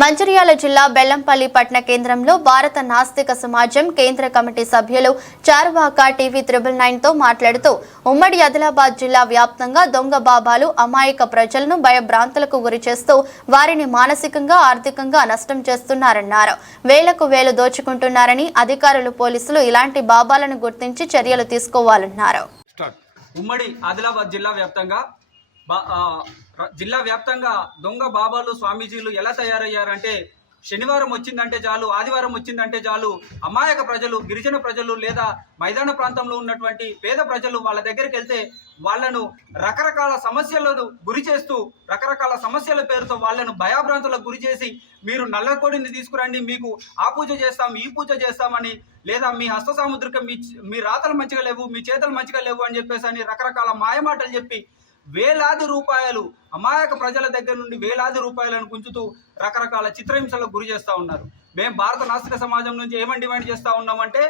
మంచిర్యాల జిల్లా బెల్లంపల్లి పట్టణ కేంద్రంలో భారత నాస్తిక సమాజం కేంద్ర కమిటీ సభ్యులు చార్వాక టీవీ 999 తో మాట్లాడుతూ ఉమ్మడి ఆదిలాబాద్ జిల్లా వ్యాప్తంగా దొంగ బాబాలు అమాయక ప్రజలను భయభ్రాంతులకు గురిచేస్తూ వారిని మానసికంగా ఆర్థికంగా నష్టం చేస్తున్నారన్నారు. వేలకు వేలు దోచుకుంటున్నారని అధికారులు పోలీసులు ఇలాంటి బాబాలను గుర్తించి చర్యలు తీసుకోవాలన్నారు. ఉమ్మడి ఆదిలాబాద్ జిల్లా వ్యాప్తంగా దొంగ బాబాలు స్వామీజీలు ఎలా తయారయ్యారంటే శనివారం వచ్చిందంటే చాలు, ఆదివారం వచ్చిందంటే చాలు అమాయక ప్రజలు, గిరిజన ప్రజలు లేదా మైదాన ప్రాంతంలో ఉన్నటువంటి పేద ప్రజలు వాళ్ళ దగ్గరికి వెళ్తే వాళ్ళను రకరకాల సమస్యలను గురి చేస్తూ రకరకాల సమస్యల పేరుతో వాళ్ళను భయాభ్రాంతులకు గురి చేసి మీరు నల్లకోడిని తీసుకురండి, మీకు ఆ పూజ చేస్తాం ఈ పూజ చేస్తామని, లేదా మీ హస్త సాముద్రికం మీ రాతలు మంచిగా లేవు, మీ చేతలు మంచిగా లేవు అని చెప్పేసి అని రకరకాల మాయమాటలు చెప్పి వేలాది రూపాయలు అమాయక ప్రజల దగ్గర నుండి వేలాది రూపాయలను గుంజుతూ రకరకాల చిత్రహింసలకు గురి చేస్తూ ఉన్నారు. మేము భారత నాస్తిక సమాజం నుంచి ఏమని డిమాండ్ చేస్తూ ఉన్నామంటే,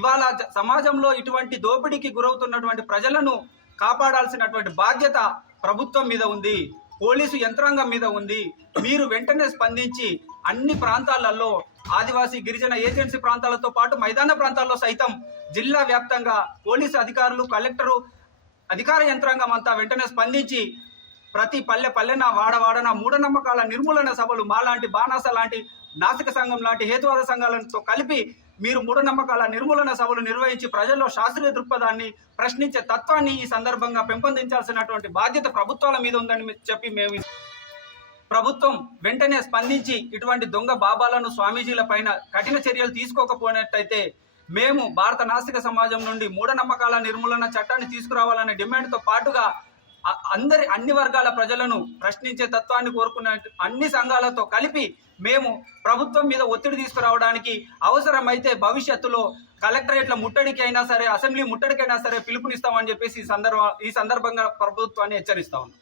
ఇవాళ సమాజంలో ఇటువంటి దోపిడీకి గురవుతున్నటువంటి ప్రజలను కాపాడాల్సినటువంటి బాధ్యత ప్రభుత్వం మీద ఉంది, పోలీసు యంత్రాంగం మీద ఉంది. మీరు వెంటనే స్పందించి అన్ని ప్రాంతాలలో ఆదివాసీ గిరిజన ఏజెన్సీ ప్రాంతాలతో పాటు మైదాన ప్రాంతాల్లో సైతం జిల్లా వ్యాప్తంగా పోలీసు అధికారులు, కలెక్టరు, అధికార యంత్రాంగం అంతా వెంటనే స్పందించి ప్రతి పల్లెన వాడవాడన మూఢనమ్మకాల నిర్మూలన సభలు మాలాంటి బాణాస లాంటి నాస్తిక సంఘం లాంటి హేతువాద సంఘాలతో కలిపి మీరు మూఢనమ్మకాల నిర్మూలన సభలు నిర్వహించి ప్రజల్లో శాస్త్రీయ దృక్పథాన్ని ప్రశ్నించే తత్వాన్ని ఈ సందర్భంగా పెంపొందించాల్సినటువంటి బాధ్యత ప్రభుత్వాల మీద ఉందని చెప్పి మేము ప్రభుత్వం వెంటనే స్పందించి ఇటువంటి దొంగ బాబాలను స్వామీజీల పైన కఠిన చర్యలు తీసుకోకపోయినట్టయితే మేము భారత నాస్తిక సమాజం నుండి మూఢనమ్మకాల నిర్మూలన చట్టాన్ని తీసుకురావాలనే డిమాండ్తో పాటుగా అన్ని వర్గాల ప్రజలను ప్రశ్నించే తత్వాన్ని కోరుకున్న అన్ని సంఘాలతో కలిపి మేము ప్రభుత్వం మీద ఒత్తిడి తీసుకురావడానికి అవసరమైతే భవిష్యత్తులో కలెక్టరేట్ల ముట్టడికి అయినా సరే, అసెంబ్లీ ముట్టడికైనా సరే పిలుపునిస్తామని చెప్పేసి ఈ సందర్భంగా ప్రభుత్వాన్ని హెచ్చరిస్తా ఉన్నాం.